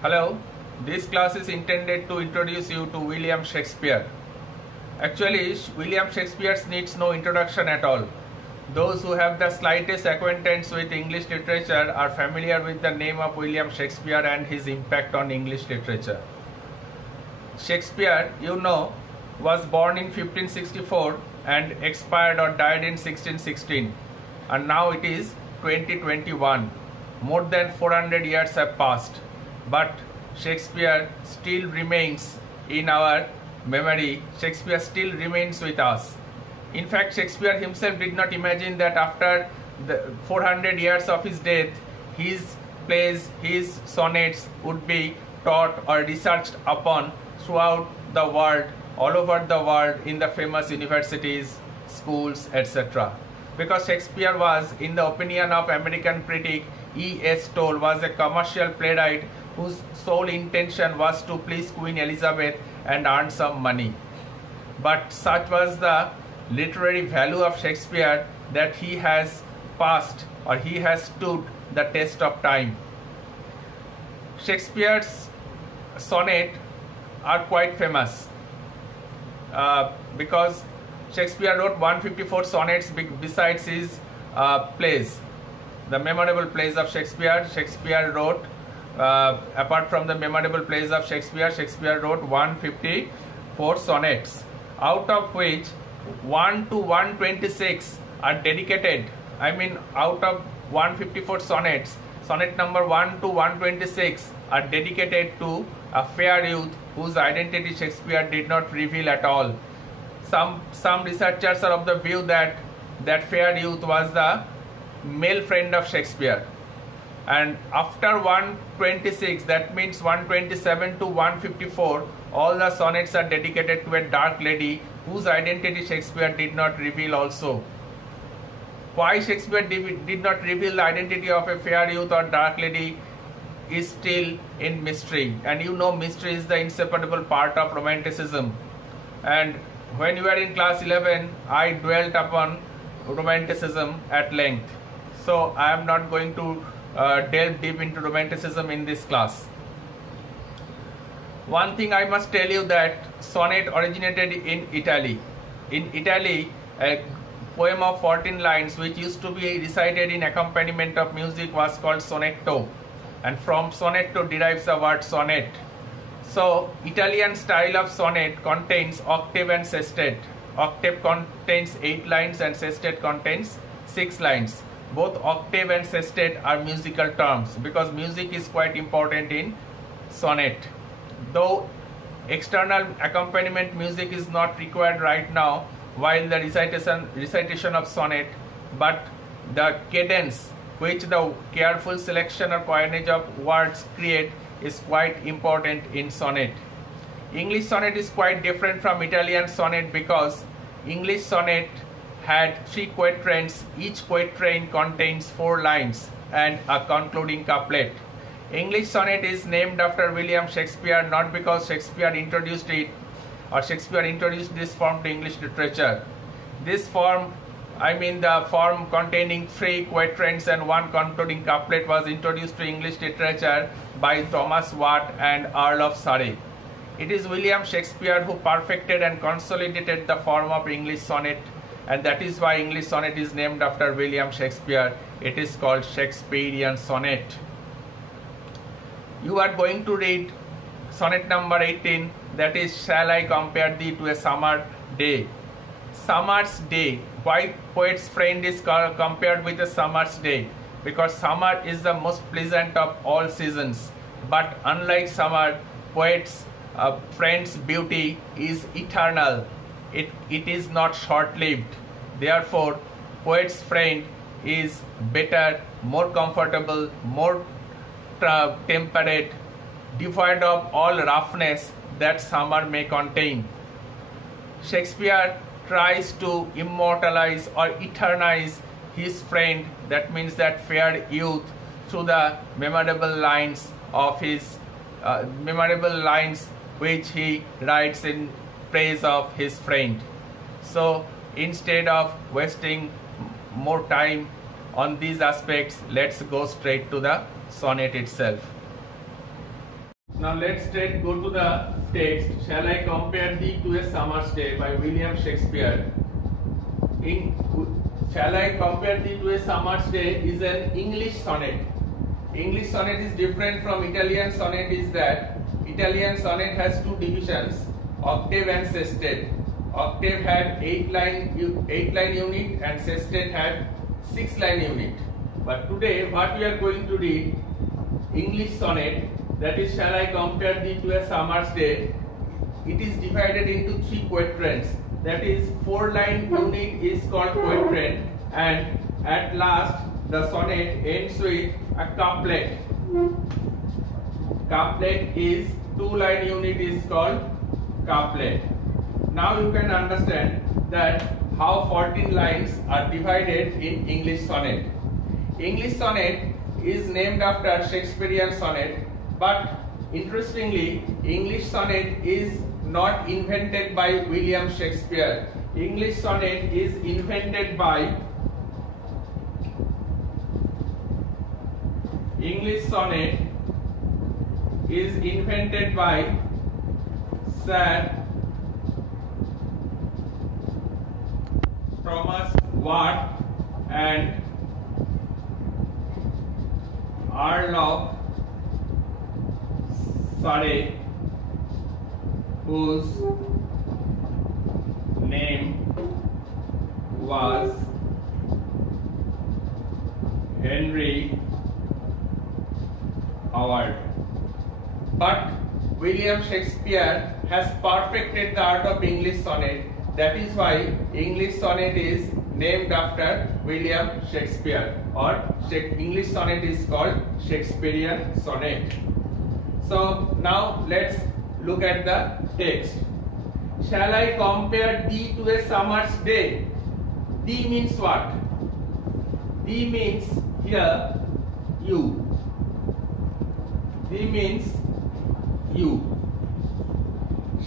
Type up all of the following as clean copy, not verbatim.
Hello, this class is intended to introduce you to William Shakespeare. Actually, William Shakespeare needs no introduction at all. Those who have the slightest acquaintance with English literature are familiar with the name of William Shakespeare and his impact on English literature. Shakespeare, was born in 1564 and expired or died in 1616, and now it is 2021. More than 400 years have passed, but Shakespeare still remains in our memory. Shakespeare still remains with us. In fact, Shakespeare himself did not imagine that after the 400 years of his death, his plays, his sonnets would be taught or researched upon throughout the world, all over the world, in the famous universities, schools, etc. Because Shakespeare was, in the opinion of American critic E.S. Tolle, was a commercial playwright whose sole intention was to please Queen Elizabeth and earn some money. But such was the literary value of Shakespeare that he has passed, or he has stood the test of time. Shakespeare's sonnet are quite famous because Shakespeare wrote 154 sonnets besides his plays. The memorable plays of Shakespeare wrote, apart from the memorable plays of Shakespeare wrote 154 sonnets, out of which 1 to 126 are dedicated. Out of 154 sonnets, sonnet number 1 to 126 are dedicated to a fair youth whose identity Shakespeare did not reveal at all. Some researchers are of the view that fair youth was the male friend of Shakespeare. And after 126, that means 127 to 154, all the sonnets are dedicated to a dark lady whose identity Shakespeare did not reveal also. Why Shakespeare did not reveal the identity of a fair youth or dark lady is still in mystery. And mystery is the inseparable part of Romanticism. And when you were in class 11, I dwelt upon Romanticism at length. So I am not going to delve deep into Romanticism in this class. One thing I must tell you, that sonnet originated in Italy. In Italy, a poem of 14 lines which used to be recited in accompaniment of music was called sonetto, and from sonetto derives the word sonnet. So Italian style of sonnet contains octave and sestet. Octave contains 8 lines and sestet contains 6 lines. Both octave and sestet are musical terms because music is quite important in sonnet. Though external accompaniment music is not required right now while the recitation of sonnet, but the cadence which the careful selection or coinage of words create is quite important in sonnet. English sonnet is quite different from Italian sonnet because English sonnet had 3 quatrains. Each quatrain contains 4 lines and a concluding couplet. English sonnet is named after William Shakespeare, not because Shakespeare introduced it or Shakespeare introduced this form to English literature. This form, the form containing 3 quatrains and 1 concluding couplet, was introduced to English literature by Thomas Watt and Earl of Surrey. It is William Shakespeare who perfected and consolidated the form of English sonnet, and that is why English sonnet is named after William Shakespeare. It is called Shakespearean sonnet. You are going to read sonnet number 18, that is, shall I compare thee to a summer day. Summer's day. Why poet's friend is compared with a summer's day? Because summer is the most pleasant of all seasons. But unlike summer, poet's friend's beauty is eternal. It is not short-lived. Therefore, poet's friend is better, more comfortable, more temperate, devoid of all roughness that summer may contain. Shakespeare tries to immortalize or eternize his friend, that means that fair youth, through the memorable lines of his which he writes in praise of his friend. So instead of wasting more time on these aspects, let's go straight to the sonnet itself. Now let's straight go to the text. Shall I compare thee to a summer's day by William Shakespeare. In Shall I compare thee to a summer's day is an English sonnet. English sonnet is different from Italian sonnet is that Italian sonnet has two divisions, octave and sestet. Octave had 8-line unit and sestet had 6-line unit. But today what we are going to read, English sonnet, that is Shall I compare thee to a summer's day. It is divided into 3 quatrains. That is 4-line unit is called quatrain, and at last the sonnet ends with a couplet. Couplet is 2-line unit is called couplet. Now you can understand that how 14 lines are divided in English sonnet. English sonnet is named after Shakespearean sonnet, but interestingly, English sonnet is not invented by William Shakespeare. English sonnet is invented by Sir Thomas Watt and Earl of Surrey, whose name was Henry Howard. But William Shakespeare has perfected the art of English sonnet. That is why English sonnet is named after William Shakespeare, or English sonnet is called Shakespearean sonnet. So now let's look at the text. Shall I compare thee to a summer's day? Thee means what? Thee means here you. Thee means you.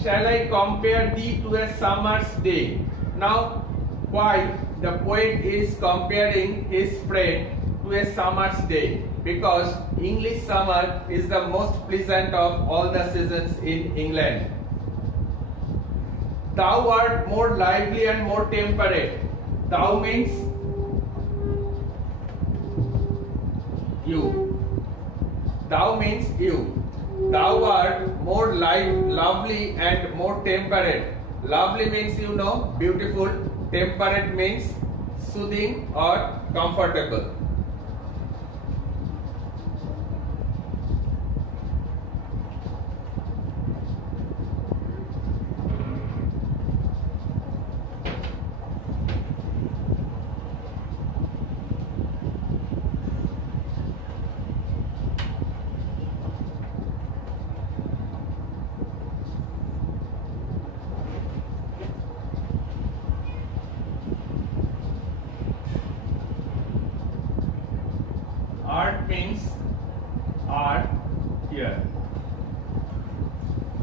Shall I compare thee to a summer's day? Now, why the poet is comparing his friend to a summer's day? Because English summer is the most pleasant of all the seasons in England. Thou art more lively and more temperate. Thou means you. Thou means you. Thou art more lovely and more temperate. Lovely means beautiful. Temperate means soothing or comfortable. Art means art here.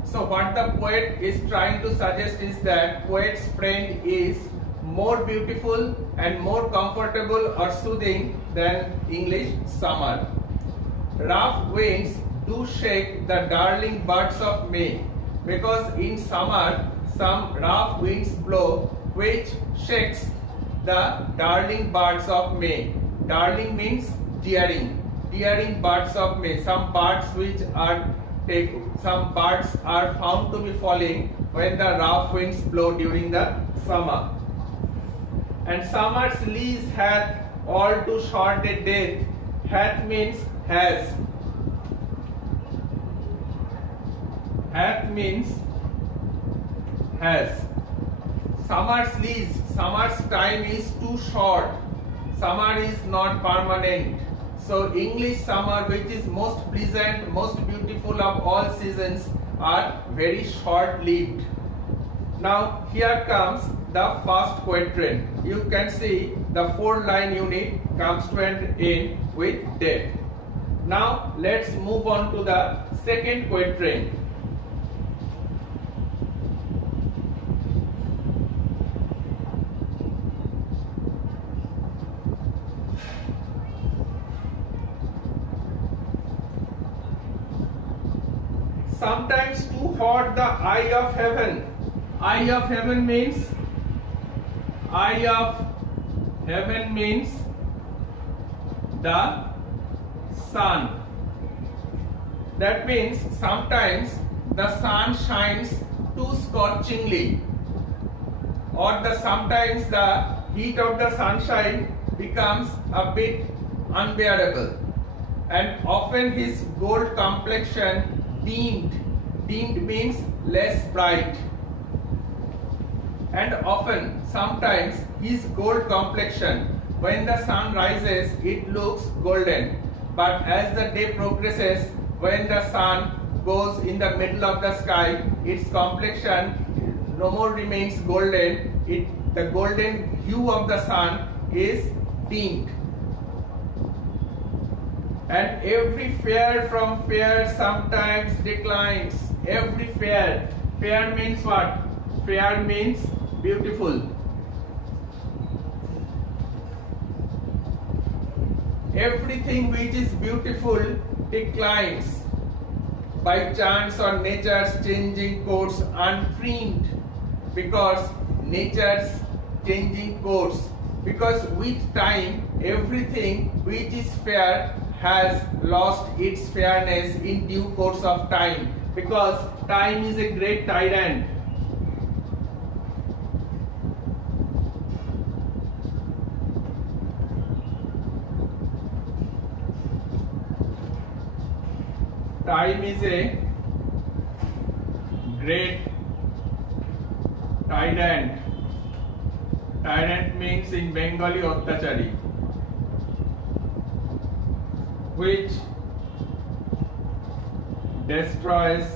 So what the poet is trying to suggest is that poet's friend is more beautiful and more comfortable or soothing than English summer. Rough winds do shake the darling birds of May, because in summer some rough winds blow which shakes the darling birds of May. Darling means dearing birds of May. Some birds are found to be falling when the rough winds blow during the summer. And summer's lease hath all too short a death. Hath means has. Hath means has. Summer's lease, summer's time is too short. Summer is not permanent. So English summer, which is most pleasant, most beautiful of all seasons, are very short-lived. Now here comes the first quatrain. You can see the 4-line unit comes to an end with death. Now let's move on to the second quatrain. sometimes too hot the eye of heaven. Eye of heaven means the sun. That means sometimes the sun shines too scorchingly, or sometimes the heat of the sunshine becomes a bit unbearable, and often his gold complexion dimmed means less bright, and often sometimes his gold complexion, when the sun rises it looks golden, but as the day progresses, when the sun goes in the middle of the sky, its complexion no more remains golden, the golden hue of the sun is dimmed. And every fair from fair sometimes declines. Every fair. Fair means what? Fair means beautiful. Everything which is beautiful declines by chance or nature's changing course untrained, because nature's changing course, because with time everything which is fair has lost its fairness in due course of time, because time is a great tyrant. Time is a great tyrant. Tyrant means in Bengali Ottachari, which destroys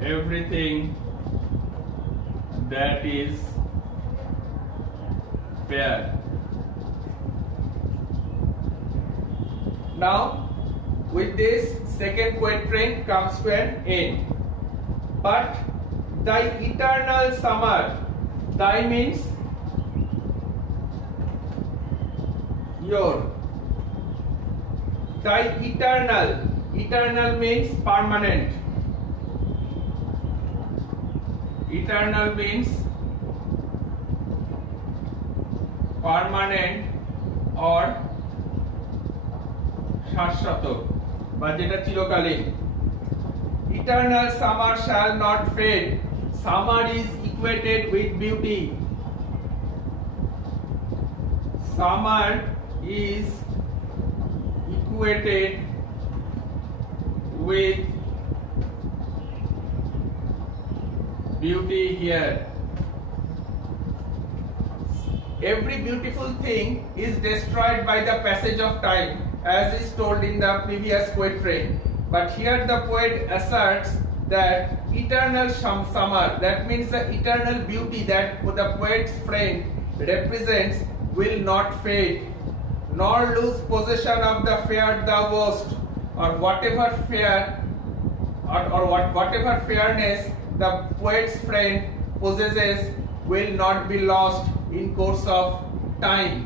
everything that is fair. Now, with this, second quatrain comes to an end. But thy eternal summer, thy means your, thy eternal means permanent. Eternal means permanent or শাশ্বত বা যেটা চিরকালীন. Eternal summer shall not fade. Summer is equated with beauty. Summer is equated with beauty here. Every beautiful thing is destroyed by the passage of time, as is told in the previous quatrain. But here the poet asserts that eternal summer, that means the eternal beauty that the poet's friend represents, will not fade, nor lose possession of the fair thou wast, or whatever fair or whatever fairness the poet's friend possesses will not be lost in course of time.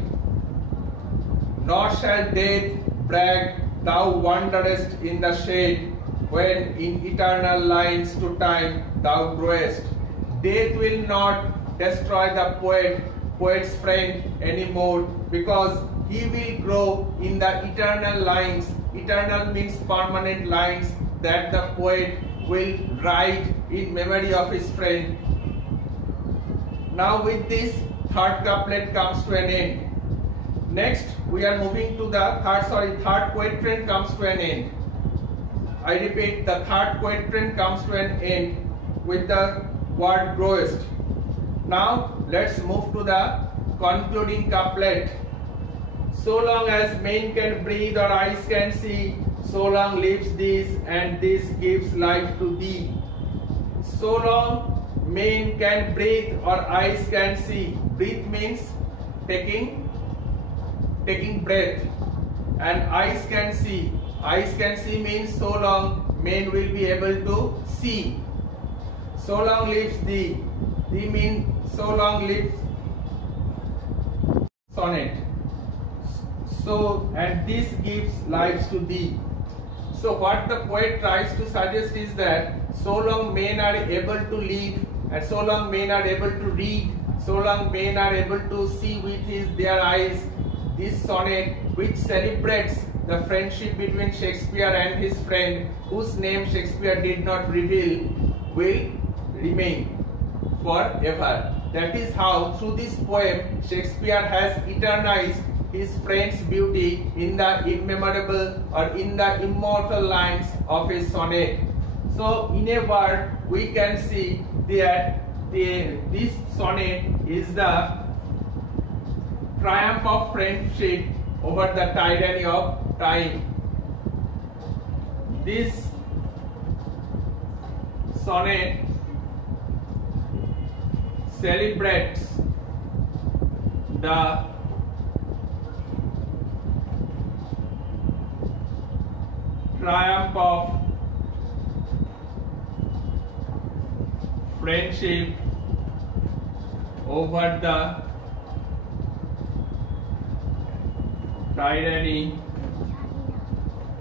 Nor shall death brag, thou wanderest in the shade, when in eternal lines to time thou growest. Death will not destroy the poet's friend anymore, because he will grow in the eternal lines. Eternal means permanent lines that the poet will write in memory of his friend. Now with this, third couplet comes to an end. Next, we are moving to the third quatrain comes to an end. I repeat, the third quatrain comes to an end with the word growest. Now, let's move to the concluding couplet. So long as men can breathe or eyes can see, so long lives this, and this gives life to thee. So long men can breathe or eyes can see. Breathe means taking breath, and eyes can see. Eyes can see means so long men will be able to see. So long lives thee. Thee means so long lives sonnet. So So, and this gives lives to thee. So what the poet tries to suggest is that so long men are able to live, and so long men are able to read, so long men are able to see with their eyes, this sonnet, which celebrates the friendship between Shakespeare and his friend, whose name Shakespeare did not reveal, will remain forever. That is how, through this poem, Shakespeare has eternized his friend's beauty in the immemorable or in the immortal lines of his sonnet. So, in a word, we can see that this sonnet is the triumph of friendship over the tyranny of time. This sonnet celebrates the triumph of friendship over the tyranny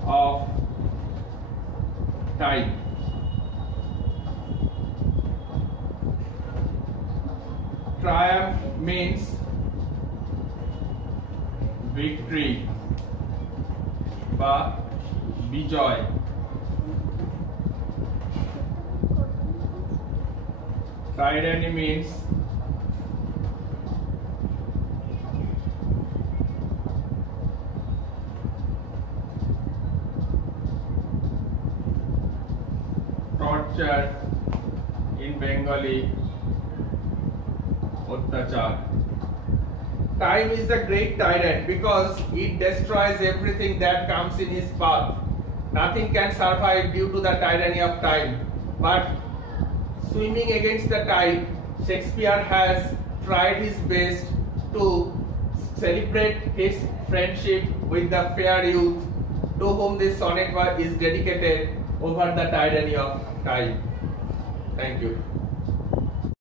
of time. Triumph means victory বা বিজয়। Tyranny means torture, in Bengali অত্যাচার। Time is a great tyrant because it destroys everything that comes in his path. Nothing can survive due to the tyranny of time. But swimming against the tide, Shakespeare has tried his best to celebrate his friendship with the fair youth to whom this sonnet is dedicated over the tyranny of time. Thank you.